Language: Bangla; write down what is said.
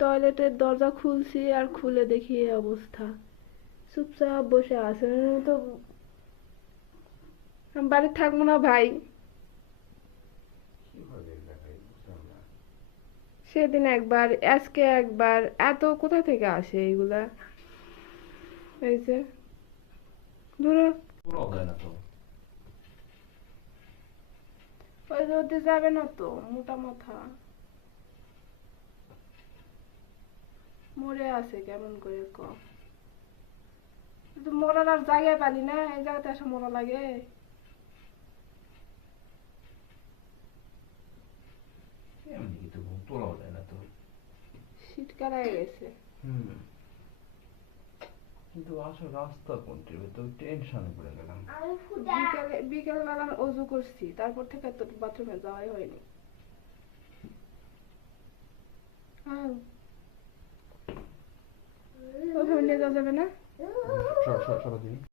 টয়লেটের দরজা খুলছি আর খুলে দেখি এই অবস্থা। চুপচাপ বসে আছে, তো আমি বাড়ি থাকবো না ভাই। সেদিন একবার, আজকে একবার, এত কোথা থেকে আসে এইগুলা? এই যে ধরো, ওই রোদে যাবে না তো, মোটা মাথা মরে আছে কেমন করে ক? তো মরার আর জায়গায় পালি না, এই জায়গাতে এসে মরা লাগে। শীত কারায় গেছে। কিন্তু আসল রাস্তা কোনটি, তো টেনশনে পড়ে গেলাম। বিকেলে বিকেল বেলা অজু করছি, তারপর থেকে তো বাথরুমে যাওয়াই হয়নি। হ্যাঁ, ওইভাবে নিয়ে যাওয়া যাবে না। সরো দিন।